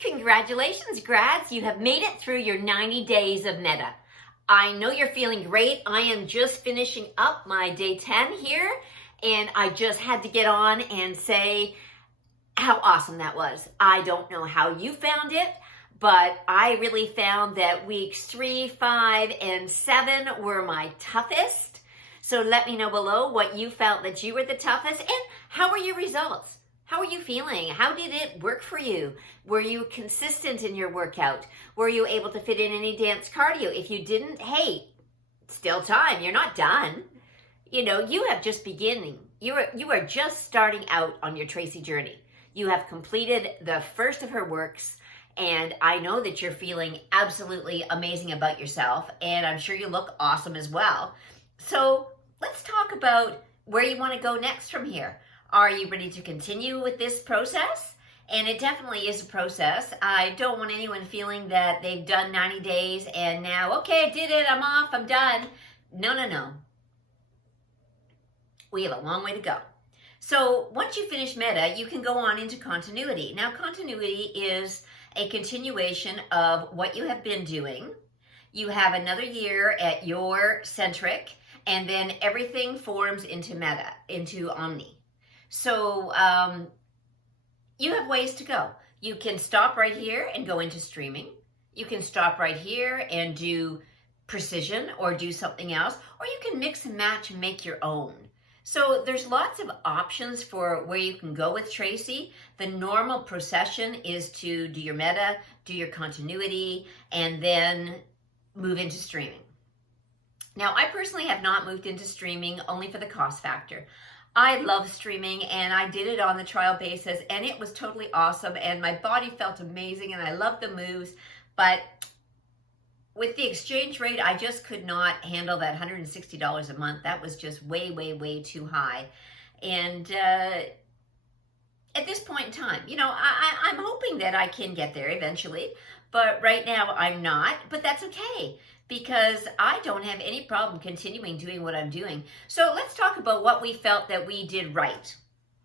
Congratulations, grads. You have made it through your 90 days of Meta. I know you're feeling great. I am just finishing up my day 10 here, and I just had to get on and say how awesome that was. I don't know how you found it, but I really found that weeks 3, 5, and 7 were my toughest. So let me know below what you felt that you were the toughest, and how were your results? How are you feeling? How did it work for you? Were you consistent in your workout? Were you able to fit in any dance cardio? If you didn't, hey, still time. You're not done. You know, you have just beginning. You are just starting out on your Tracy journey. You have completed the first of her works, and I know that you're feeling absolutely amazing about yourself, and I'm sure you look awesome as well. So let's talk about where you want to go next from here. Are you ready to continue with this process? And it definitely is a process. I don't want anyone feeling that they've done 90 days and now, okay, I did it, I'm off, I'm done. No. We have a long way to go. So once you finish Meta, you can go on into continuity. Now, continuity is a continuation of what you have been doing. You have another year at your centric, and then everything forms into Meta, into OMNI. So you have ways to go. You can stop right here and go into streaming. You can stop right here and do precision or do something else, or you can mix and match and make your own. So there's lots of options for where you can go with Tracy. The normal procession is to do your Meta, do your continuity, and then move into streaming. Now, I personally have not moved into streaming only for the cost factor. I love streaming, and I did it on the trial basis, and it was totally awesome, and my body felt amazing, and I loved the moves, but with the exchange rate, I just could not handle that $160 a month. That was just way too high. And at this point in time, you know, I'm hoping that I can get there eventually, but right now I'm not, but that's okay, because I don't have any problem continuing doing what I'm doing. So let's talk about what we felt that we did right.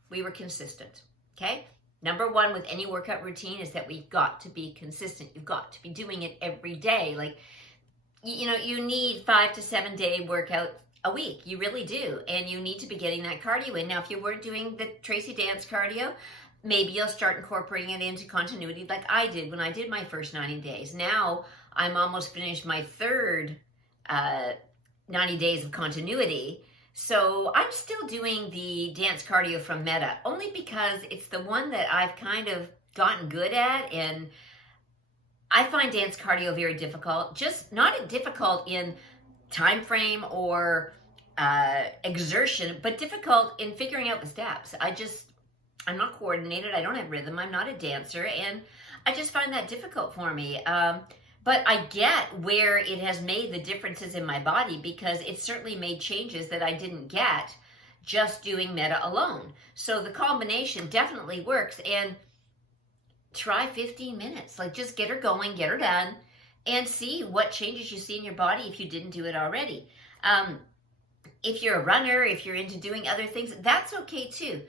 We were consistent, okay? Number one with any workout routine is that we've got to be consistent. You've got to be doing it every day. Like, you know, you need 5 to 7 day workout a week. You really do. And you need to be getting that cardio in. Now, if you weren't doing the Tracy dance cardio, maybe you'll start incorporating it into continuity like I did when I did my first 90 days. Now, I'm almost finished my third 90 days of continuity. So I'm still doing the dance cardio from Meta, only because it's the one that I've kind of gotten good at, and I find dance cardio very difficult. Just not difficult in time frame or exertion, but difficult in figuring out the steps. I'm not coordinated. I don't have rhythm. I'm not a dancer, and I just find that difficult for me. But I get where it has made the differences in my body, because it certainly made changes that I didn't get just doing Meta alone. So the combination definitely works, and try 15 minutes. Like, just get her going, get her done, and see what changes you see in your body if you didn't do it already. If you're a runner, if you're into doing other things, that's okay too.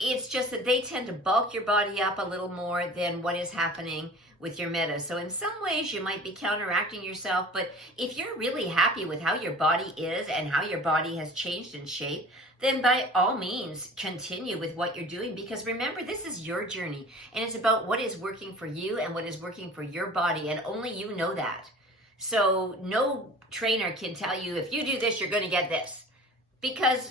It's just that they tend to bulk your body up a little more than what is happening with your Meta. So in some ways you might be counteracting yourself, but if you're really happy with how your body is and how your body has changed in shape, then by all means continue with what you're doing, because remember, this is your journey, and it's about what is working for you and what is working for your body, and only you know that. So no trainer can tell you, if you do this, you're going to get this, because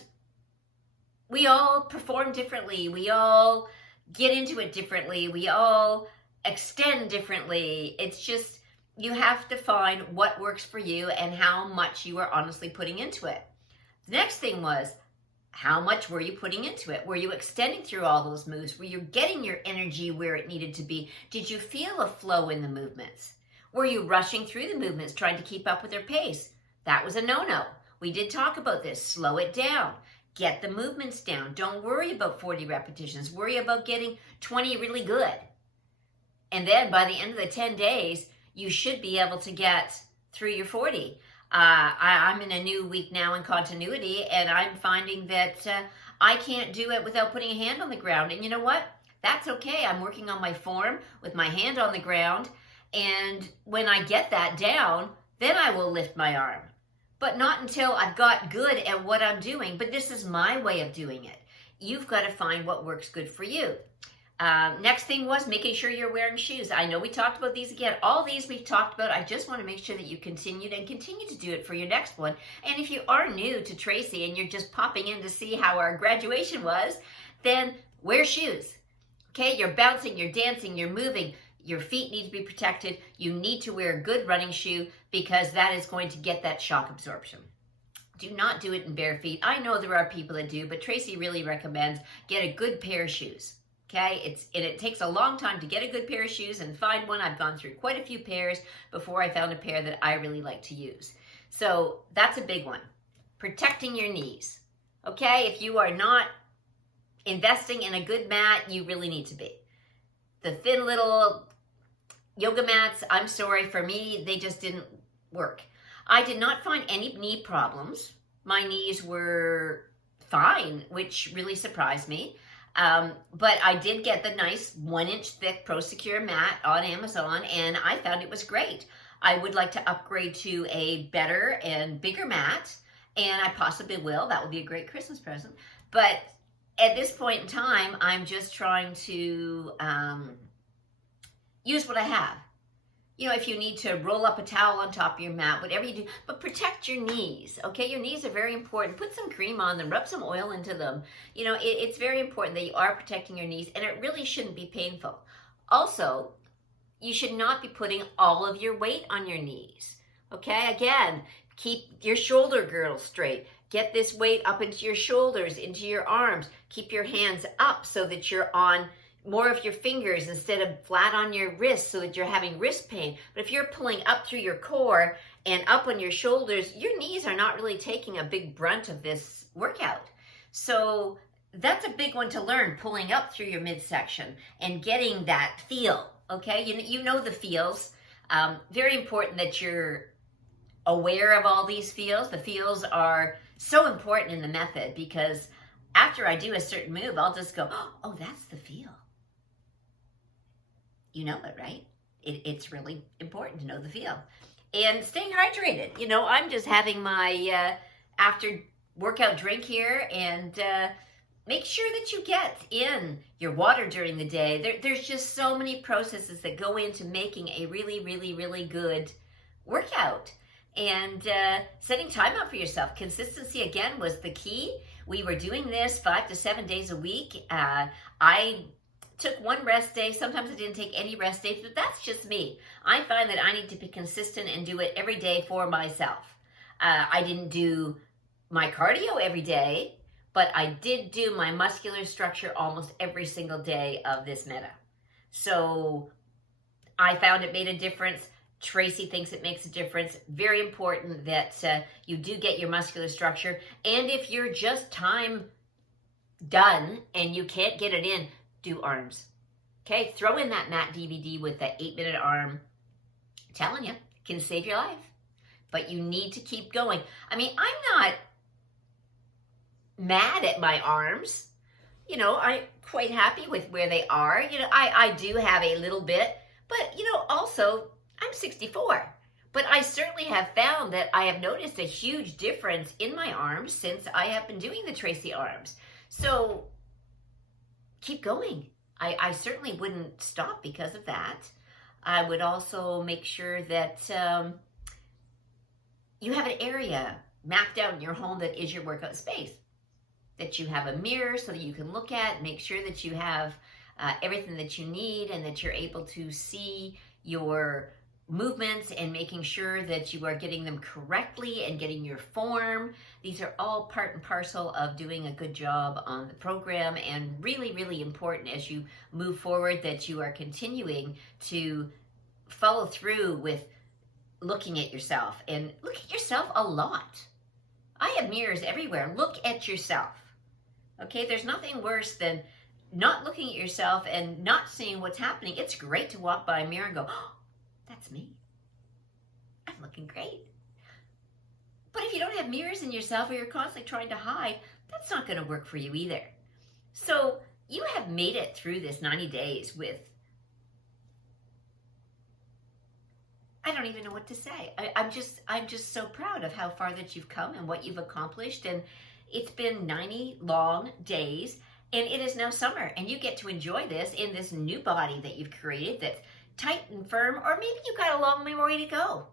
we all perform differently. We all get into it differently. We all extend differently. It's just, you have to find what works for you and how much you are honestly putting into it. The next thing was, how much were you putting into it? Were you extending through all those moves? Were you getting your energy where it needed to be? Did you feel a flow in the movements? Were you rushing through the movements, trying to keep up with their pace? That was a no-no. We did talk about this. Slow it down. Get the movements down. Don't worry about 40 repetitions. Worry about getting 20 really good. And then by the end of the 10 days, you should be able to get through your 40. I'm in a new week now in continuity, and I'm finding that I can't do it without putting a hand on the ground. And you know what? That's okay. I'm working on my form with my hand on the ground. And when I get that down, then I will lift my arm. But not until I've got good at what I'm doing. But this is my way of doing it. You've got to find what works good for you. Next thing was making sure you're wearing shoes. I know we talked about these again. All these we've talked about. I just want to make sure that you continue to do it for your next one. And if you are new to Tracy and you're just popping in to see how our graduation was, then wear shoes. Okay, you're bouncing, you're dancing, you're moving. Your feet need to be protected. You need to wear a good running shoe because that is going to get that shock absorption. Do not do it in bare feet. I know there are people that do, but Tracy really recommends get a good pair of shoes. Okay, it takes a long time to get a good pair of shoes and find one. I've gone through quite a few pairs before I found a pair that I really like to use. So that's a big one. Protecting your knees. Okay, if you are not investing in a good mat, you really need to be. The thin little yoga mats, I'm sorry, for me, they just didn't work. I did not find any knee problems. My knees were fine, which really surprised me. But I did get the nice 1-inch thick ProSecure mat on Amazon, and I found it was great. I would like to upgrade to a better and bigger mat, and I possibly will. That would be a great Christmas present. But at this point in time, I'm just trying to use what I have. You know, if you need to roll up a towel on top of your mat, whatever you do, but protect your knees, okay? Your knees are very important. Put some cream on them, rub some oil into them. You know, it's very important that you are protecting your knees, and it really shouldn't be painful. Also, you should not be putting all of your weight on your knees, okay? Again, keep your shoulder girdle straight. Get this weight up into your shoulders, into your arms. Keep your hands up so that you're on more of your fingers instead of flat on your wrists so that you're having wrist pain. But if you're pulling up through your core and up on your shoulders, your knees are not really taking a big brunt of this workout. So that's a big one to learn, pulling up through your midsection and getting that feel, okay? You know the feels. Very important that you're aware of all these feels. The feels are so important in the method because after I do a certain move, I'll just go, oh, that's the feel. You know it, right? It's really important to know the feel. And staying hydrated. You know, I'm just having my after workout drink here, and make sure that you get in your water during the day. There's just so many processes that go into making a really, really, really good workout. And setting time out for yourself. Consistency, again, was the key. We were doing this 5 to 7 days a week. I took one rest day. Sometimes I didn't take any rest days, but that's just me. I find that I need to be consistent and do it every day for myself. I didn't do my cardio every day, but I did do my muscular structure almost every single day of this meta. So I found it made a difference. Tracy thinks it makes a difference. Very important that you do get your muscular structure. And if you're just time done and you can't get it in, do arms. Okay, throw in that mat DVD with that 8-minute arm. I'm telling you, can save your life. But you need to keep going. I mean, I'm not mad at my arms. You know, I'm quite happy with where they are. You know, I do have a little bit, but, you know, also, I'm 64. But I certainly have found that I have noticed a huge difference in my arms since I have been doing the Tracy arms. So keep going. I certainly wouldn't stop because of that. I would also make sure that you have an area mapped out in your home that is your workout space. That you have a mirror so that you can look at, make sure that you have everything that you need and that you're able to see your movements and making sure that you are getting them correctly and getting your form. These are all part and parcel of doing a good job on the program, and really, really important as you move forward that you are continuing to follow through with looking at yourself, and look at yourself a lot. I have mirrors everywhere. Look at yourself. Okay, there's nothing worse than not looking at yourself and not seeing what's happening. It's great to walk by a mirror and go, oh, that's me. I'm looking great. But if you don't have mirrors in yourself or you're constantly trying to hide, that's not going to work for you either. So you have made it through this 90 days with, I don't even know what to say. I'm just so proud of how far that you've come and what you've accomplished. And it's been 90 long days, and it is now summer, and you get to enjoy this in this new body that you've created that's tight and firm, or maybe you've got a long way to go.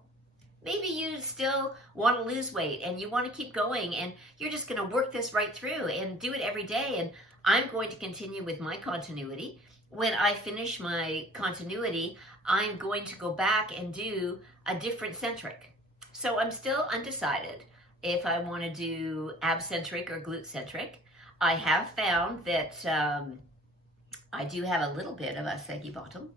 Maybe you still want to lose weight and you want to keep going, and you're just going to work this right through and do it every day. And I'm going to continue with my continuity. When I finish my continuity, I'm going to go back and do a different centric. So I'm still undecided if I want to do ab-centric or glute-centric. I have found that I do have a little bit of a saggy bottom,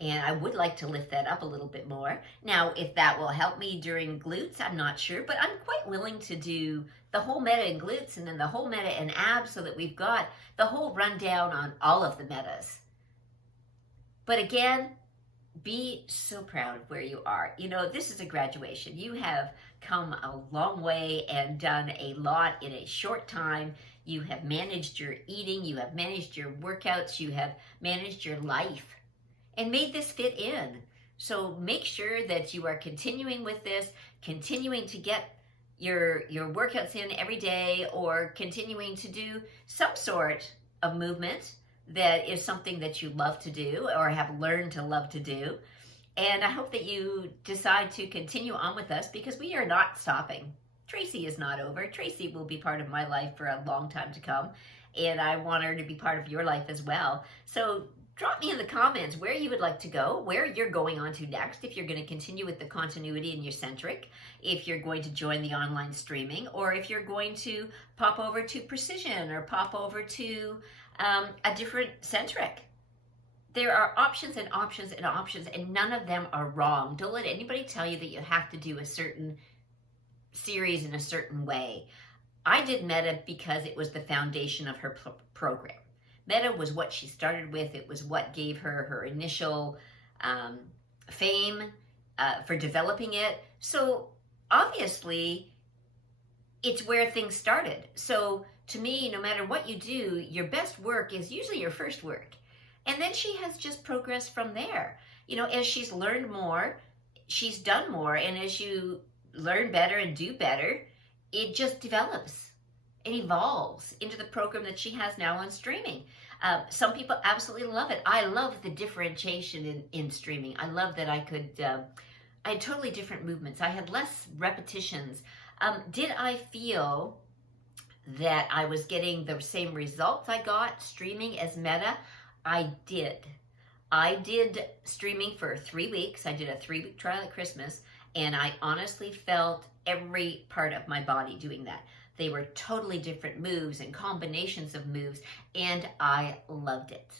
and I would like to lift that up a little bit more. Now, if that will help me during glutes, I'm not sure, but I'm quite willing to do the whole meta in glutes and then the whole meta in abs, so that we've got the whole rundown on all of the metas. But again, be so proud of where you are. You know, this is a graduation. You have come a long way and done a lot in a short time. You have managed your eating, you have managed your workouts, you have managed your life, and made this fit in. So make sure that you are continuing with this, continuing to get your workouts in every day, or continuing to do some sort of movement that is something that you love to do or have learned to love to do. And I hope that you decide to continue on with us, because we are not stopping. Tracy is not over. Tracy will be part of my life for a long time to come, and I want her to be part of your life as well. So drop me in the comments where you would like to go, where you're going on to next, if you're going to continue with the continuity in your centric, if you're going to join the online streaming, or if you're going to pop over to precision or pop over to a different centric. There are options and options and options, and none of them are wrong. Don't let anybody tell you that you have to do a certain series in a certain way. I did Meta because it was the foundation of her program. Meta was what she started with. It was what gave her her initial fame for developing it. So obviously, it's where things started. So to me, no matter what you do, your best work is usually your first work. And then she has just progressed from there. You know, as she's learned more, she's done more. And as you learn better and do better, it just develops. It evolves into the program that she has now on streaming. Some people absolutely love it. I love the differentiation in streaming. I love that I had totally different movements. I had less repetitions. Did I feel that I was getting the same results I got streaming as Meta? I did. I did streaming for 3 weeks. I did a 3-week trial at Christmas, and I honestly felt every part of my body doing that. They were totally different moves and combinations of moves, and I loved it.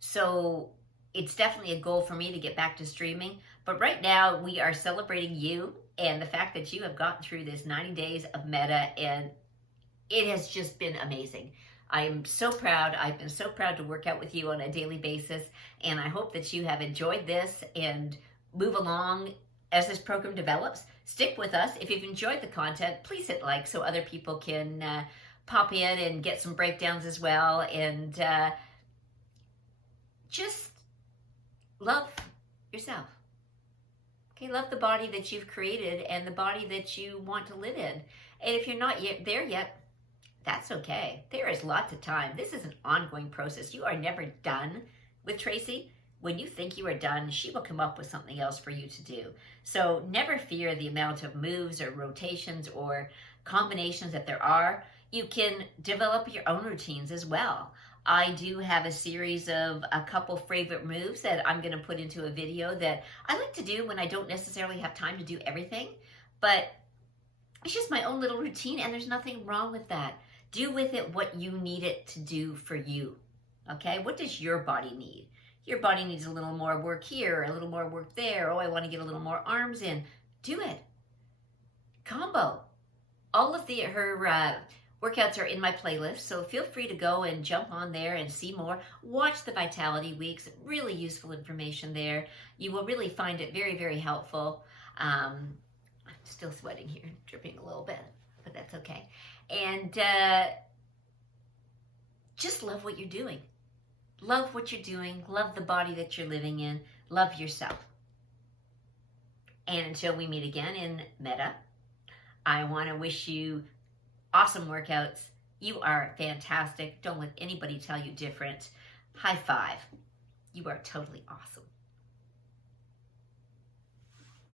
So it's definitely a goal for me to get back to streaming. But right now, we are celebrating you and the fact that you have gotten through this 90 days of Meta, and it has just been amazing. I am so proud. I've been so proud to work out with you on a daily basis, and I hope that you have enjoyed this and move along as this program develops. Stick with us. If you've enjoyed the content, please hit like so other people can pop in and get some breakdowns as well. And just love yourself. Okay, love the body that you've created and the body that you want to live in. And if you're not yet there yet, that's okay. There is lots of time. This is an ongoing process. You are never done with Tracy. When you think you are done, she will come up with something else for you to do. So never fear the amount of moves or rotations or combinations that there are. You can develop your own routines as well. I do have a series of a couple favorite moves that I'm going to put into a video that I like to do when I don't necessarily have time to do everything. But it's just my own little routine, and there's nothing wrong with that. Do with it what you need it to do for you. Okay? What does your body need? Your body needs a little more work here, a little more work there. Oh, I want to get a little more arms in. Do it. Combo. All of her workouts are in my playlist, so feel free to go and jump on there and see more. Watch the Vitality Weeks. Really useful information there. You will really find it very, very helpful. I'm still sweating here, dripping a little bit, but that's okay. And just love what you're doing. Love what you're doing. Love the body that you're living in. Love yourself. And until we meet again in Meta, I want to wish you awesome workouts. You are fantastic. Don't let anybody tell you different. High five. You are totally awesome.